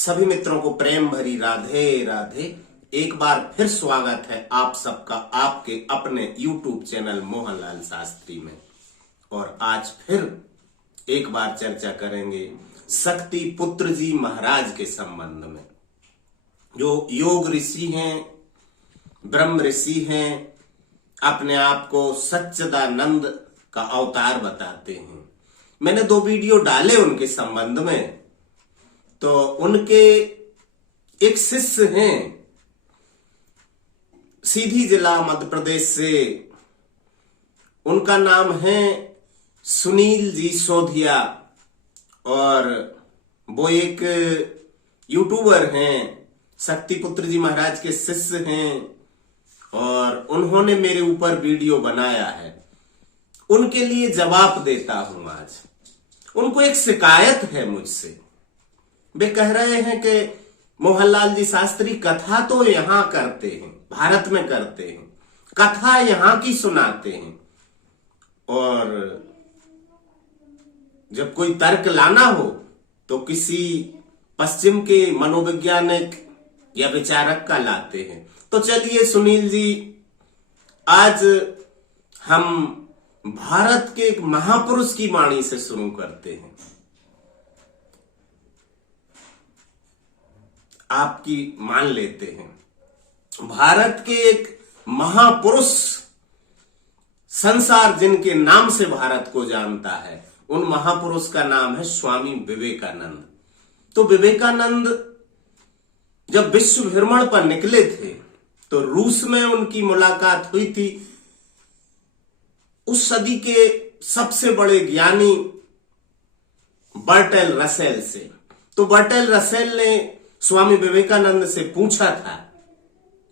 सभी मित्रों को प्रेम भरी राधे राधे। एक बार फिर स्वागत है आप सबका आपके अपने YouTube चैनल मोहनलाल शास्त्री में। और आज फिर एक बार चर्चा करेंगे शक्ति पुत्र जी महाराज के संबंध में, जो योग ऋषि हैं, ब्रह्म ऋषि हैं, अपने आप को सच्चिदानंद का अवतार बताते हैं। मैंने 2 वीडियो डाले उनके संबंध में। तो उनके एक शिष्य हैं, सीधी जिला मध्य प्रदेश से, उनका नाम है सुनील जी सोधिया और वो एक यूट्यूबर हैं, शक्ति पुत्र जी महाराज के शिष्य हैं और उन्होंने मेरे ऊपर वीडियो बनाया है। उनके लिए जवाब देता हूं आज। उनको एक शिकायत है मुझसे। वे कह रहे हैं कि मोहनलाल जी शास्त्री कथा तो यहां करते हैं, भारत में करते हैं, कथा यहां की सुनाते हैं, और जब कोई तर्क लाना हो तो किसी पश्चिम के मनोवैज्ञानिक या विचारक का लाते हैं। तो चलिए सुनील जी, आज हम भारत के एक महापुरुष की वाणी से शुरू करते हैं। आपकी मान लेते हैं। भारत के एक महापुरुष, संसार जिनके नाम से भारत को जानता है, उन महापुरुष का नाम है स्वामी विवेकानंद। तो विवेकानंद जब विश्व भ्रमण पर निकले थे तो रूस में उनकी मुलाकात हुई थी उस सदी के सबसे बड़े ज्ञानी बर्टल रसेल से। तो बर्टल रसेल ने स्वामी विवेकानंद से पूछा था,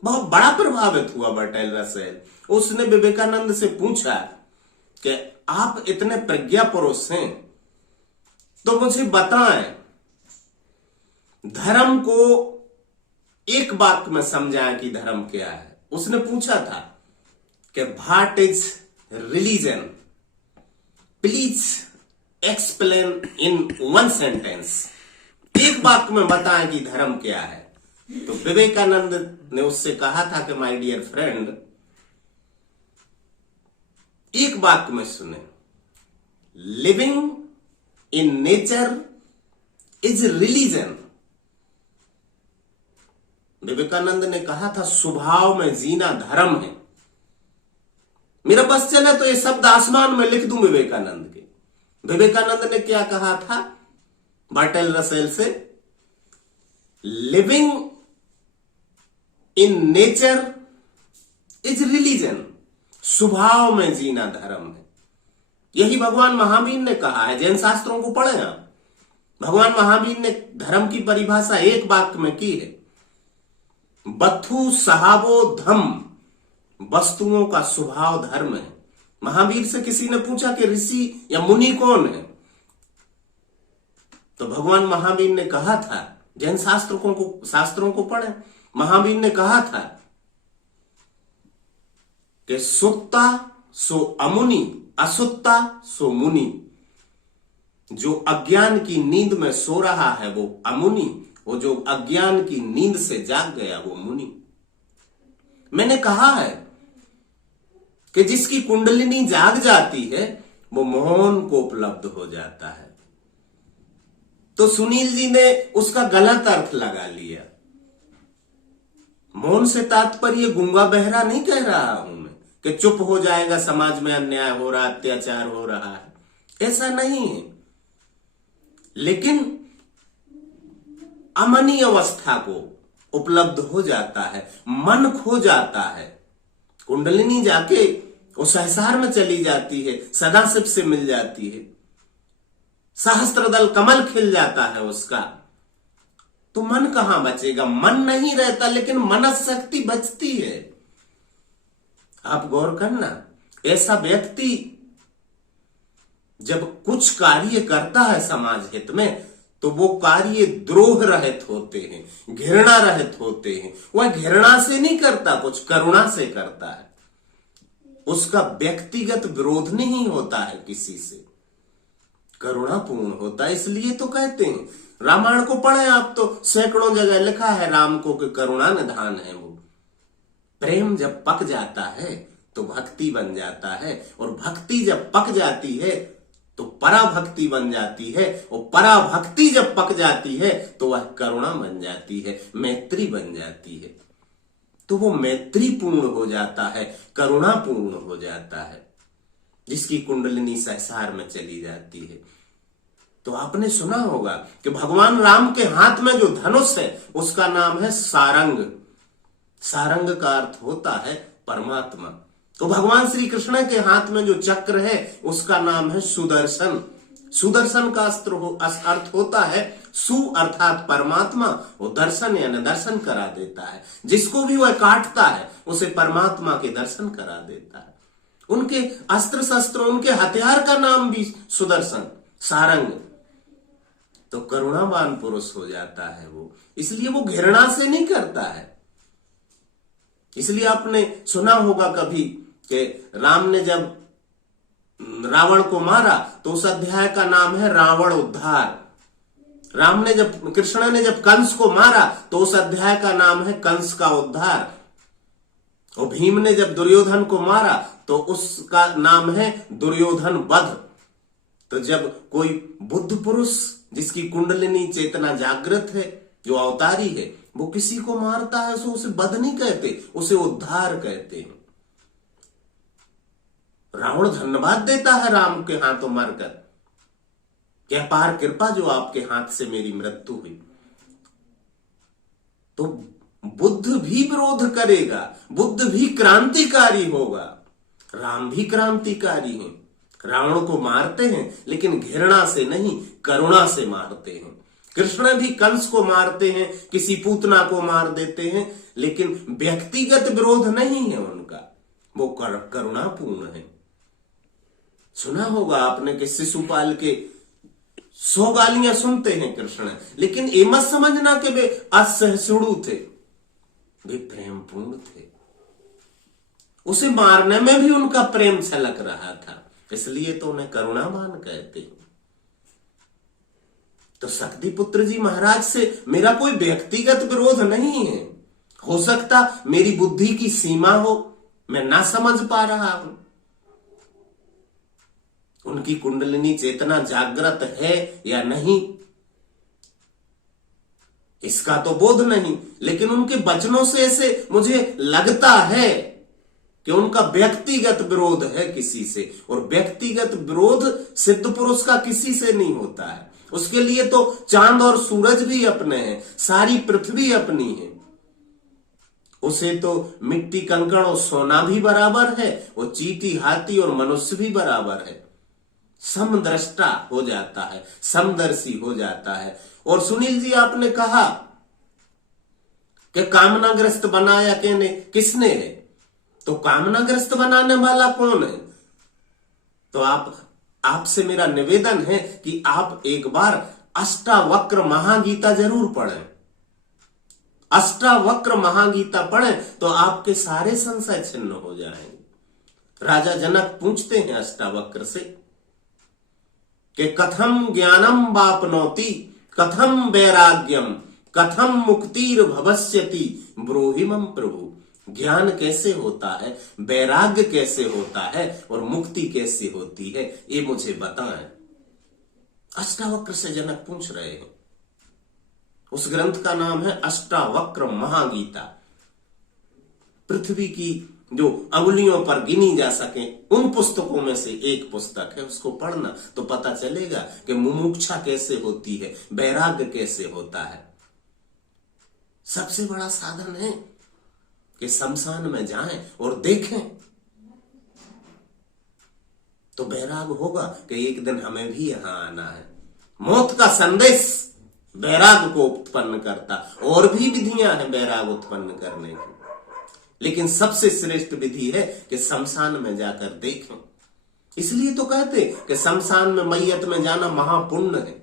बहुत बड़ा प्रभावित हुआ बर्टल रसेल। उसने विवेकानंद से पूछा कि आप इतने प्रज्ञा पुरुष हैं, तो मुझे बताएं, धर्म को एक बात में समझाएं कि धर्म क्या है। उसने पूछा था कि what is religion, please explain in 1 sentence. एक बात में बताएं कि धर्म क्या है। तो विवेकानंद ने उससे कहा था कि माय डियर फ्रेंड, एक बात में सुने, living in nature is religion. Vivekananda ने कहा था स्वभाव में जीना धर्म है। मेरा बस चले तो ये शब्द आसमान में लिख दूं विवेकानंद के। विवेकानंद ने क्या कहा था बर्टल रसेल से, living in nature is religion, स्वभाव में जीना धर्म है। यही भगवान महावीर ने कहा है। जैन शास्त्रों को पढ़े आप, भगवान महावीर ने धर्म की परिभाषा एक वाक्य में की है, बथु सहावो धम, वस्तुओं का स्वभाव धर्म है। महावीर से किसी ने पूछा कि ऋषि या मुनि कौन है, तो भगवान महावीर ने कहा था, जैन शास्त्रों को पढ़े, महावीर ने कहा था कि सुत्ता सो अमुनि, असुत्ता सो मुनि। जो अज्ञान की नींद में सो रहा है वो अमुनि, वो जो अज्ञान की नींद से जाग गया वो मुनि। मैंने कहा है कि जिसकी कुंडलिनी जाग जाती है वो मौन को उपलब्ध हो जाता है। तो सुनील जी ने उसका गलत अर्थ लगा लिया। मौन से तात्पर्य गूंगा बहरा नहीं कह रहा हूं मैं कि चुप हो जाएगा, समाज में अन्याय हो रहा, अत्याचार हो रहा है, ऐसा नहीं है। लेकिन अमनी अवस्था को उपलब्ध हो जाता है, मन खो जाता है, कुंडलिनी जाके उस संसार में चली जाती है, सदाशिव से मिल जाती है, सहस्त्रदल कमल खिल जाता है उसका। तो मन कहां बचेगा? मन नहीं रहता, लेकिन मनशक्ति बचती है। आप गौर करना, ऐसा व्यक्ति जब कुछ कार्य करता है समाज हित में, तो वो कार्य द्रोह रहित होते हैं, घृणा रहित होते हैं। वह घृणा से नहीं करता, कुछ करुणा से करता है। उसका व्यक्तिगत विरोध नहीं होता है किसी से, करुणापूर्ण होता है। इसलिए तो कहते हैं रामायण को पढ़े आप तो सैकड़ों जगह लिखा है राम को कि करुणा निधान है वो। प्रेम जब पक जाता है तो भक्ति बन जाता है, और भक्ति जब पक जाती है तो पराभक्ति बन जाती है, और पराभक्ति जब पक जाती है तो वह करुणा बन जाती है, मैत्री बन जाती है। तो वो मैत्री पूर्ण हो जाता है, करुणा पूर्ण हो जाता है, जिसकी कुंडलिनी संसार में चली जाती है। तो आपने सुना होगा कि भगवान राम के हाथ में जो धनुष है उसका नाम है सारंग। सारंग का अर्थ होता है परमात्मा। तो भगवान श्री कृष्ण के हाथ में जो चक्र है उसका नाम है सुदर्शन। सुदर्शन का अर्थ होता है सु अर्थात परमात्मा, वो दर्शन यानी दर्शन करा देता है। जिसको भी वह काटता है उसे परमात्मा के दर्शन करा देता है। उनके अस्त्र शस्त्र, उनके हथियार का नाम भी सुदर्शन, सारंग। तो करुणावान पुरुष हो जाता है वो, इसलिए वो घृणा से नहीं करता है। इसलिए आपने सुना होगा कभी कि राम ने जब रावण को मारा तो उस अध्याय का नाम है रावण उद्धार। कृष्ण ने जब कंस को मारा तो उस अध्याय का नाम है कंस का उद्धार। और भीम ने जब दुर्योधन को मारा तो उसका नाम है दुर्योधन वध। तो जब कोई बुद्ध पुरुष जिसकी कुंडलिनी चेतना जागृत है, जो अवतारी है, वो किसी को मारता है तो उसे वध नहीं कहते, उसे उद्धार कहते हैं। रावण धन्यवाद देता है राम के हाथों मरकर, क्या अपार कृपा जो आपके हाथ से मेरी मृत्यु हुई। तो बुद्ध भी विरोध करेगा, बुद्ध भी क्रांतिकारी होगा, राम भी क्रांतिकारी हैं। रावण को मारते हैं लेकिन घृणा से नहीं, करुणा से मारते हैं। कृष्ण भी कंस को मारते हैं, किसी पूतना को मार देते हैं, लेकिन व्यक्तिगत विरोध नहीं है उनका, वो करुणापूर्ण है। सुना होगा आपने कि शिशुपाल के 100 गालियां सुनते हैं कृष्ण, लेकिन ये मत समझना कि वे असहिष्णु थे, वे प्रेमपूर्ण थे। उसे मारने में भी उनका प्रेम छलक रहा था, इसलिए तो उन्हें करुणावान कहते हैं। तो शक्ति पुत्र जी महाराज से मेरा कोई व्यक्तिगत विरोध नहीं है। हो सकता मेरी बुद्धि की सीमा हो, मैं ना समझ पा रहा हूं। उनकी कुंडलिनी चेतना जागृत है या नहीं इसका तो बोध नहीं, लेकिन उनके वचनों से ऐसे मुझे लगता है कि उनका व्यक्तिगत विरोध है किसी से, और व्यक्तिगत विरोध सिद्ध पुरुष का किसी से नहीं होता है। उसके लिए तो चांद और सूरज भी अपने हैं, सारी पृथ्वी अपनी है। उसे तो मिट्टी कंकड़ और सोना भी बराबर है, वो चींटी हाथी और मनुष्य भी बराबर है। समदृष्टा हो जाता है, समदर्शी हो जाता है। और सुनील जी आपने कहा कि कामनाग्रस्त बनाया किसने है, तो कामनाग्रस्त बनाने वाला कौन है? तो आपसे मेरा निवेदन है कि आप एक बार अष्टावक्र महागीता जरूर पढ़ें। अष्टावक्र महागीता पढ़ें तो आपके सारे संशय छिन्न हो जाएंगे। राजा जनक पूछते हैं अष्टावक्र से कि कथम ज्ञानम वापनोति, कथम वैराग्यम, कथम मुक्तिर भवस्यति, ब्रूहि मम प्रभु। ज्ञान कैसे होता है, वैराग्य कैसे होता है और मुक्ति कैसे होती है, ये मुझे बताएं। अष्टावक्र से जनक पूछ रहे हैं। उस ग्रंथ का नाम है अष्टावक्र महागीता। पृथ्वी की जो अंगुलियों पर गिनी जा सके उन पुस्तकों में से एक पुस्तक है, उसको पढ़ना तो पता चलेगा कि मुमुक्षा कैसे होती है, वैराग्य कैसे होता है। सबसे बड़ा साधन है कि शमशान में जाएं और देखें, तो वैराग होगा कि एक दिन हमें भी यहां आना है। मौत का संदेश वैराग को उत्पन्न करता, और भी विधियां हैं वैराग उत्पन्न करने की, लेकिन सबसे श्रेष्ठ विधि है कि शमशान में जाकर देखें। इसलिए तो कहते कि शमशान में मैयत में जाना महापुण्य है।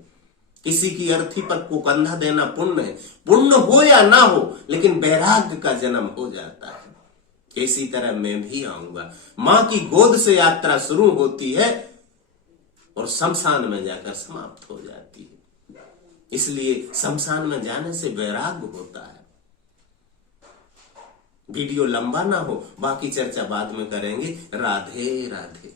किसी की अर्थी पर को कंधा देना पुण्य है। पुण्य हो या ना हो, लेकिन वैराग्य का जन्म हो जाता है। इसी तरह मैं भी आऊंगा। मां की गोद से यात्रा शुरू होती है और शमशान में जाकर समाप्त हो जाती है। इसलिए शमशान में जाने से वैराग्य होता है। वीडियो लंबा ना हो, बाकी चर्चा बाद में करेंगे। राधे राधे।